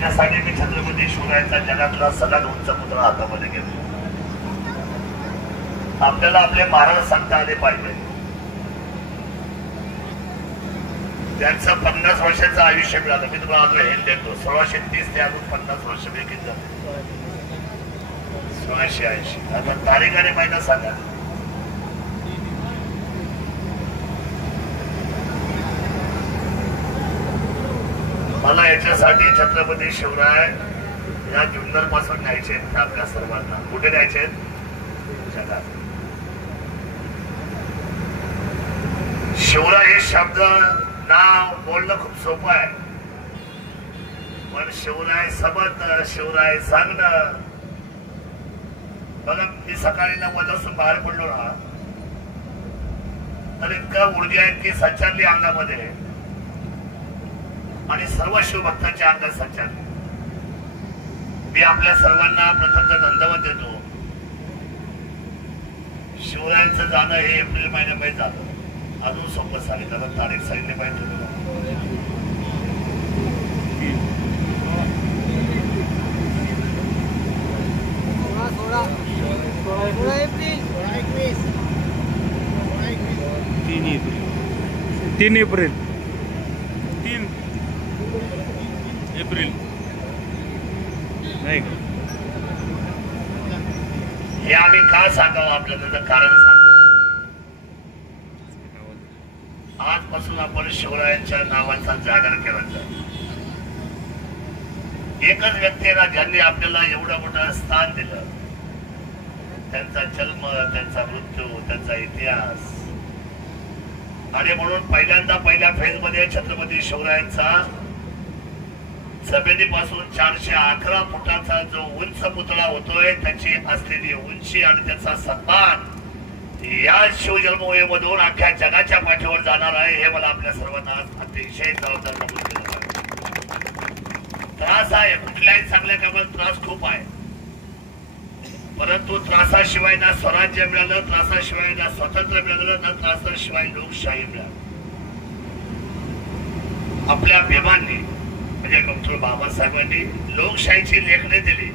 त्याच्यासाठी मी छत्रपती शिवरायांचा जगातला सगळ्यात उंच पुतळा हातामध्ये घेतो. आपल्याला आपले महाराज सांगता आले पाहिजे. त्यांचं 50 वर्षाचं आयुष्य मिळालं. मी तुम्हाला आता हे देतो. 1630 ते अजून 50 वर्ष मी किती झाले? 1680. आता तारीख आणि महिना सांगा. मला याच्यासाठी छत्रपती शिवराय या जुन्नर पासून न्यायचे आपल्या सर्वांना. कुठे न्यायचे? जगात. शिवराय हे शब्द नाव बोलणं खूप सोपं आहे, पण शिवराय सबत, शिवराय सांगणं. बघा, मी सकाळी 9 वाजता बाहेर पडलो ना, तर इतका ऊर्जा इतकी संचारली अंगामध्ये आणि सर्व शिवभक्तांच्या अंगात संचारली. मी आपल्या सर्वांना प्रथमतः धन्यवाद देतो. शिवरायांचं जाणं हे एप्रिल महिन्यामध्ये झालं. अजून सोपं सांगितलं, तारीख सांगितली पाहिजे तुम्हाला. तीन एप्रिल नाही का? हे आम्ही का सांगावं आपल्याला? त्याचं कारण सांगतो. आजपासून आपण शिवरायांच्या नावाचा जागर करायचा. एकच व्यक्तीला ज्यांनी आपल्याला एवढं मोठं स्थान दिलं, त्यांचा जन्म, त्यांचा मृत्यू, त्यांचा इतिहास. आणि म्हणून पहिल्यांदा पहिल्या फेज मध्ये छत्रपती शिवरायांचा जमिनीपासून 411 फुटाचा जो उंच पुतळा होतोय, त्याची असलेली उंची आणि त्याचा सन्मान या शिवजन्मभूमीमधून अख्ख्या जगाच्या पाठीवर जाणार आहे. हे मला आपल्या सर्वांना अतिशय जबाबदार कबूल केलं आहे. त्रास आहे, कुठल्याही चांगल्या कामात त्रास खूप आहे, परंतु त्रासाशिवाय ना स्वराज्य मिळालं, त्रासाशिवाय ना स्वातंत्र्य मिळालं, ना त्रासाशिवाय लोकशाही मिळाली. आपल्या भीमांनी म्हणजे डॉक्टर बाबासाहेबांनी लोकशाहीची लेखणी दिली.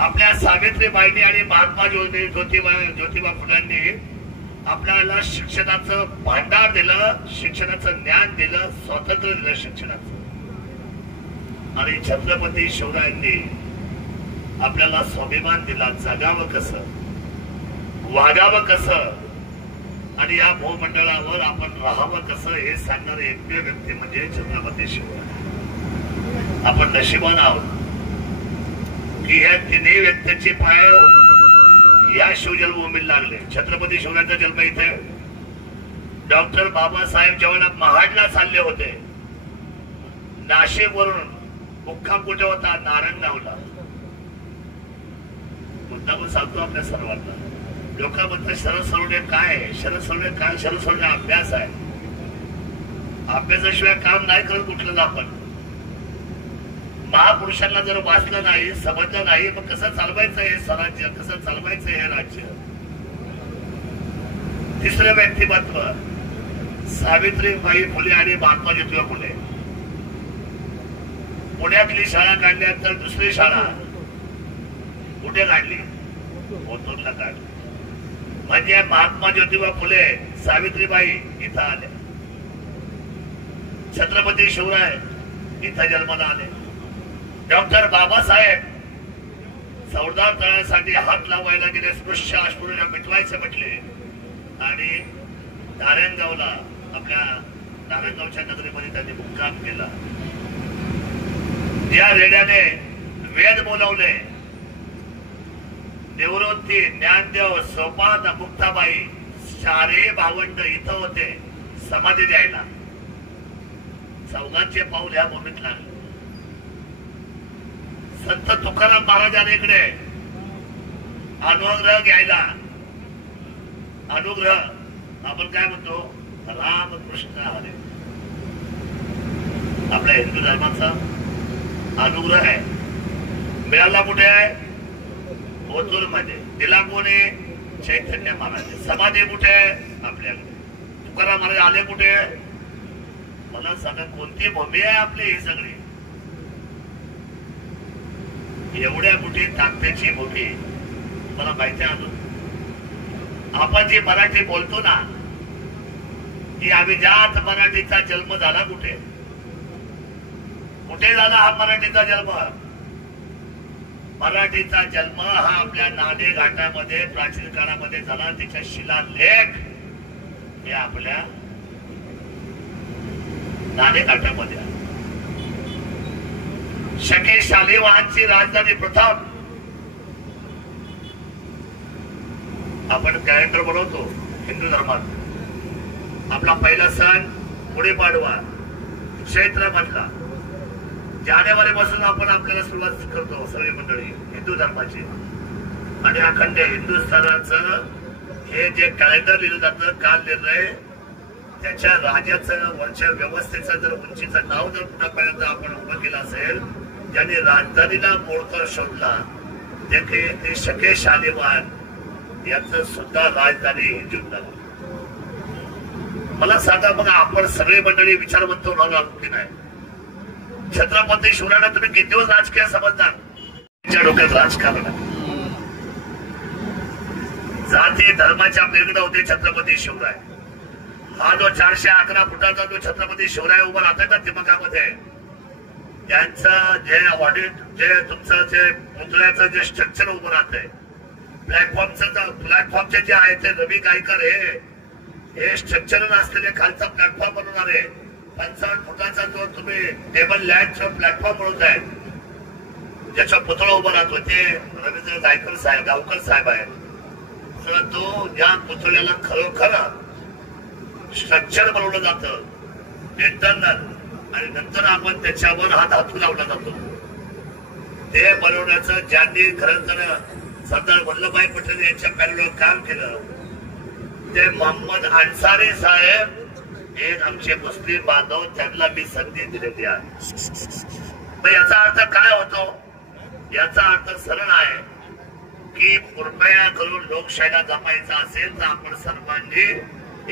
आपल्या सावित्रीबाईंनी आणि महात्मा ज्योतिबा फुलांनी आपल्याला शिक्षणाचं भांडार दिलं, शिक्षणाचं ज्ञान दिलं, स्वातंत्र्य दिलं शिक्षणाचं. आणि छत्रपती शिवरायांनी आपल्याला स्वाभिमान दिला. जगावं कसं, वागावं कसं आणि या भूमंडळावर आपण राहावं कसं हे सांगणारे एकमेव व्यक्ती म्हणजे छत्रपती शिवराय. आपण नशिबान आहोत की ह्या तिन्ही व्यक्तीचे पाय या शिवजन्मभूमीला लागले. छत्रपती शिवरायांचा जन्म इथे. डॉक्टर बाबासाहेब जेव्हा महाडला चालले होते, नाशिक वरून मुक्काम कुठे होता? नारायणगावला. मुद्दा पण सांगतो आपल्या सर्वांना. लोक म्हणतात शरद सोडणे काय आहे? शरद सोडणे काय? शरद सोडणे अभ्यास आहे. अभ्यासाशिवाय काम नाही करत कुठलं आपण. महापुरुषांना जर वाचलं नाही, समजलं नाही, मग कसं चालवायचं हे स्वराज्य, कसं चालवायचं हे राज्य? तिसरं व्यक्तिमत्व सावित्रीबाई फुले आणि महात्मा ज्योतिबा फुले. पुण्यातली शाळा काढल्यानंतर दुसरी शाळा कुठे काढली? ओतूरला काढली. म्हणजे महात्मा ज्योतिबा फुले, सावित्रीबाई इथं आले, छत्रपती शिवराय इथं जन्माला आले. डॉक्टर बाबासाहेब चौदार तळ्यासाठी हात लावायला गेले, स्पृश्य अस्पृश्य मिटवायचे म्हटले आणि नारायणगावला आपल्या नारायणगावच्या नगरीमध्ये त्यांनी मुक्काम केला. या रेड्याने वेद बोलवले. निवृत्ती, ज्ञानदेव, सोपान, मुक्ताबाई 4 भावंड इथं होते समाधी द्यायला. चौघांचे पाऊल ह्या भूमीत लागले. संत तुकाराम महाराजांनी इकडे अनुग्रह घ्यायला. अनुग्रह आपण काय म्हणतो? रामकृष्ण हरे. आपल्या हिंदू धर्माचा अनुग्रह आहे. मिळाला कुठे आहे? ओतूर मध्ये. दिला कोणी? चैतन्य महाराज. समाधी कुठे आहे? आपल्याकडे. तुकाराम महाराज आले कुठे? मला सांगा कोणती भूमी आहे आपली? ही सगळी एवढ्या मोठी ताकदीची मोठी मला माहिती आहे अजून आपण जी मराठी बोलतो ना की अभिजात मराठीचा जन्म झाला कुठे कुठे झाला हा मराठीचा जन्म मराठीचा जन्म हा आपल्या नाणे घाटामध्ये प्राचीन काळामध्ये झाला त्याच्या शिलालेख हे आपल्या नाणे घाटामध्ये शके शालिवाहनची राजधानी प्रथम आपण कॅलेंडर बनवतो हिंदू धर्मात आपला पहिला सण गुढीपाडवा चैत्र मधला जानेवारी पासून आपण आपल्याला सुरुवात करतो सगळी मंडळी हिंदू धर्माची आणि अखंड हिंदुस्थानाचं हे जे कॅलेंडर लिहिलं जातं काल निर्णय त्याच्या राजाचं वरच्या व्यवस्थेचं जर उंचीचं नाव जर कुठपर्यंत आपण उभं केलं असेल ज्यांनी राजधानीला मोडकर शोधला ते शके शालिवाहन यांचं सुद्धा राजधानी हिंदू मला सांगा मग आपण सगळे मंडळी विचारवंत होणार की नाही छत्रपती शिवरायांना तुम्ही किती दिवस राजकीय समजणार त्यांच्या डोक्यात राजकारण जाती धर्माच्या प्रेरणा होते छत्रपती शिवराय हा जो 411 फुटाचा जो छत्रपती शिवराय उभा राहतोय ना दिमागामध्ये त्यांचं जे ऑडिट जे तुमचं जे पुतळ्याचं जे स्ट्रक्चर उभं राहतंय प्लॅटफॉर्मचे जे आहे ते रवी गायकर हे स्ट्रक्चर नसलेले खालचा प्लॅटफॉर्म बनवणार आहे 55 फुटाचा जो तुम्ही टेबल लँडचा प्लॅटफॉर्म बनवताय ज्याच्या पुतळा उभा राहतो ते रवींद्र गायकर साहेब गावकर साहेब आहे तर तो या पुतळ्याला खरोखर स्ट्रक्चर बनवलं जातं इंटरनल आणि नंतर आपण त्याच्यावर हा धातू लावला जातो ते बनवण्याचं ज्यांनी खरं तर सरदार वल्लभभाई पटेल यांच्या पॅनलवर काम केलं ते मोहम्मद अन्सारी साहेब एक आमचे मुस्लिम बांधव त्यांना मी संधी दिलेली आहे याचा अर्थ काय होतो याचा अर्थ सरळ आहे की कृपया करून लोकशाहीला जपायचं असेल तर आपण सर्वांनी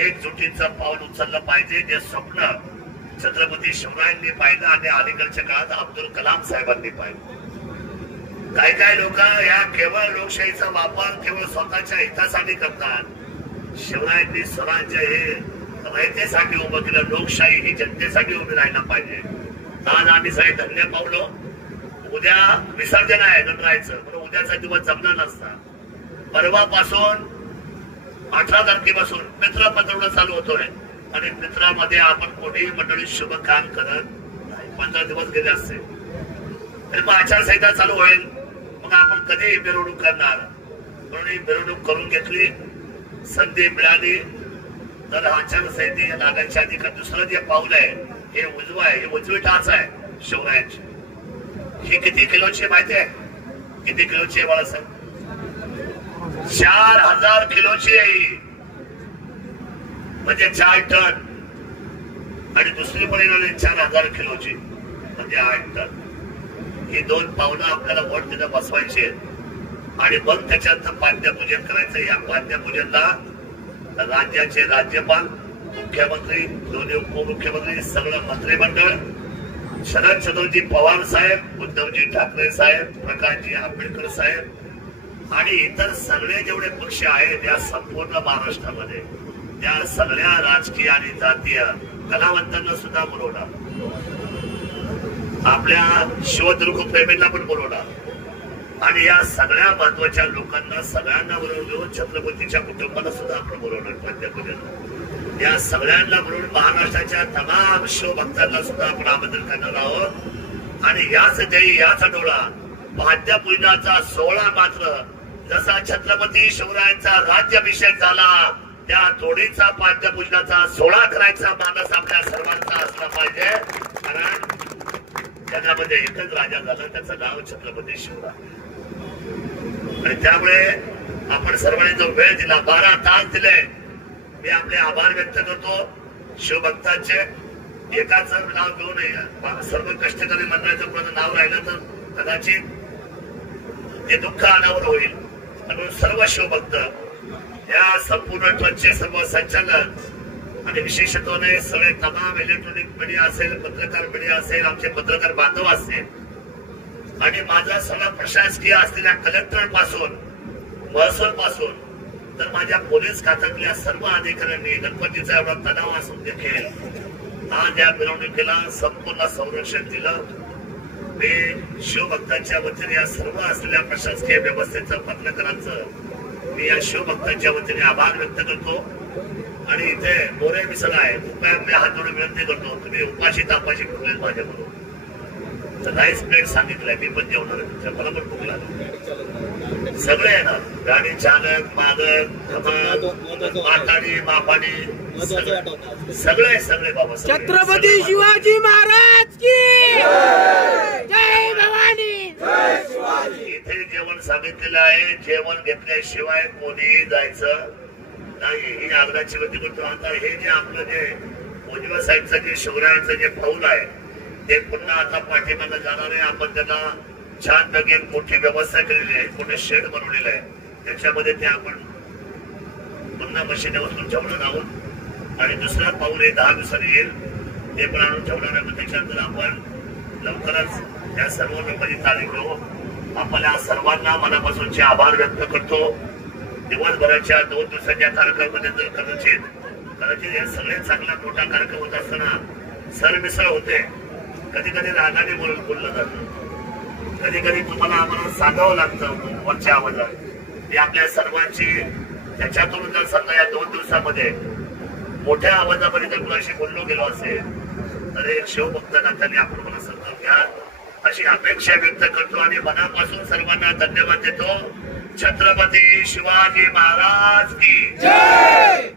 एकजुटीचं पाऊल उचललं पाहिजे जे स्वप्न छत्रपती शिवरायांनी पाहिलं आणि अलीकडच्या काळात अब्दुल कलाम साहेबांनी पाहिलं काही लोक या केवळ लोकशाहीचा वापर केवळ स्वतःच्या हितासाठी करतात शिवरायांनी स्वराज्य हे रयतेसाठी उभं केलं लोकशाही ही जनतेसाठी उभी राहायला पाहिजे आज आम्ही सगळे धन्य पावलो उद्या विसर्जन आहे गणरायचं म्हणून उद्याचा दिवस जमला नसता परवापासून 18 तारखेपासून मित्र पत्रवणं चालू होतोय आणि मित्रामध्ये आपण कोणीही मंडळी शुभ काम करत 15 दिवस गेले असते तर मग आचारसंहिता चालू होईल मग आपण कधी मिरवणूक करणार म्हणून ही मिरवणूक करून घेतली संधी मिळाली तर आचारसंहिते लागायच्या आधी दुसरं जे पाऊल आहे हे उजवं आहे हे उजवी टाच आहे शिवरायांची ही किती किलोची माहिती आहे किती किलोची आहे मला सांग 4000 किलोची आहे ही म्हणजे 4 टन आणि दुसरी पण 4000 किलोची म्हणजे 8 टन ही 2 पावलं आपल्याला वोट तिथं बसवायची आहेत आणि मग त्याच्यात पाद्यपूजन करायचं या पाद्यपूजनला राज्याचे राज्यपाल मुख्यमंत्री दोन्ही उपमुख्यमंत्री सगळं मंत्रिमंडळ शरदचंद्रजी पवार साहेब उद्धवजी ठाकरे साहेब प्रकाशजी आंबेडकर साहेब आणि इतर सगळे जेवढे पक्ष आहेत या संपूर्ण महाराष्ट्रामध्ये त्या सगळ्या राजकीय आणि जातीय कलावंतांना सुद्धा बोलवणार आपल्या शिवदुर्ग प्रेमींना पण बोलवणार आणि या सगळ्या महत्वाच्या लोकांना सगळ्यांना बोलवून घेऊन छत्रपतीच्या कुटुंबाला सुद्धा आपण बोलवणार पाद्यपूजन या सगळ्यांना बोलवून महाराष्ट्राच्या तमाम शिवभक्तांना सुद्धा आपण आमंत्रित करणार आहोत आणि याच देही याच डोळा पाद्यपूजनाचा सोहळा मात्र जसा छत्रपती शिवरायांचा राज्याभिषेक झाला त्या तोडीचा पाद्यपूजनाचा सोहळा करायचा मानस आपल्या सर्वांचा असला पाहिजे कारण जगामध्ये एकच राजा झाला त्याचं नाव छत्रपती शिवराय आणि त्यामुळे आपण सर्वांनी जो वेळ दिला 12 तास दिले मी आपले आभार व्यक्त करतो शिवभक्तांचे एकाच नाव घेऊ नये सर्व कष्टकरी मंडळाचं कोणाचं नाव राहिलं तर कदाचित ते दुःख अनावर होईल म्हणून सर्व शिवभक्त या संपूर्ण ट्रस्टचे सर्व संचालक आणि विशेषत्वाने सगळे तमाम इलेक्ट्रॉनिक मीडिया असेल पत्रकार मीडिया असेल आमचे पत्रकार बांधव असतील आणि माझा सगळा प्रशासकीय असलेल्या कलेक्टर पासून महसूल पासून तर माझ्या पोलीस खात्यातल्या सर्व अधिकाऱ्यांनी गणपतीचा एवढा तणाव असून देखील आज या मिरवणुकीला संपूर्ण संरक्षण दिलं. मी शिवभक्तांच्या वतीने या सर्व असलेल्या प्रशासकीय व्यवस्थेचं पत्रकारांचं मी या शिवभक्तांच्या वतीने आभार व्यक्त करतो. आणि इथे मोरे मिसळ आहे, कृपया हात जोडून विनंती करतो, तुम्ही उपाशी तापाशी फुकलेत माझ्याकडून. राईस प्लेट सांगितलंय, मी पण जेवणार आहे तुमच्या, मला पण भूक लागली. सगळे येणार, गाडी चालक, मालक, माताडी, मापाडी, सगळे सगळे बाबा. छत्रपती शिवाजी महाराज की जय भवानी. इथे जेवण सांगितलेलं आहे, जेवण घेतल्याशिवाय कोणीही जायचं नाही, ही आग्रहाची विनंती करतो. आता हे जे आपलं जे उजव्या साईडचं जे शिवरायांचं जे पाऊल आहे ते पुन्हा आता पाठीमागे जाणार आहे. आपण त्यांना छान पैकी मोठी व्यवस्था केलेली आहे, मोठे शेड बनवलेलं आहे, त्याच्यामध्ये ते आपण पुन्हा मशिनीवरून ठेवणार आहोत. आणि दुसरं पाऊल हे 10 दिवसांनी येईल, ते पण आणून ठेवणार आहे. त्याच्यानंतर आपण लवकरच त्या सर्व लोकांची तारीख घेऊ. आपल्या सर्वांना मनापासूनचे आभार व्यक्त करतो. दिवसभराच्या 2 दिवसाच्या कार्यक्रमामध्ये जर कदाचित हे सगळे चांगला मोठा कार्यक्रम होत असताना सरमिसळ होते, कधी कधी रागाने बोललं जातं, कधी कधी तुम्हाला आम्हाला सांगावं लागतं वरच्या आवाजात. ती आपल्या सर्वांची त्याच्यातून जर समजा या 2 दिवसामध्ये मोठ्या आवाजामध्ये जर कुणाशी बोललो गेलो असेल तर एक शिवभक्त नात्याने आपण मला समजून घ्या अशी अपेक्षा व्यक्त करतो. आणि मनापासून सर्वांना धन्यवाद देतो. छत्रपती शिवाजी महाराज की जय.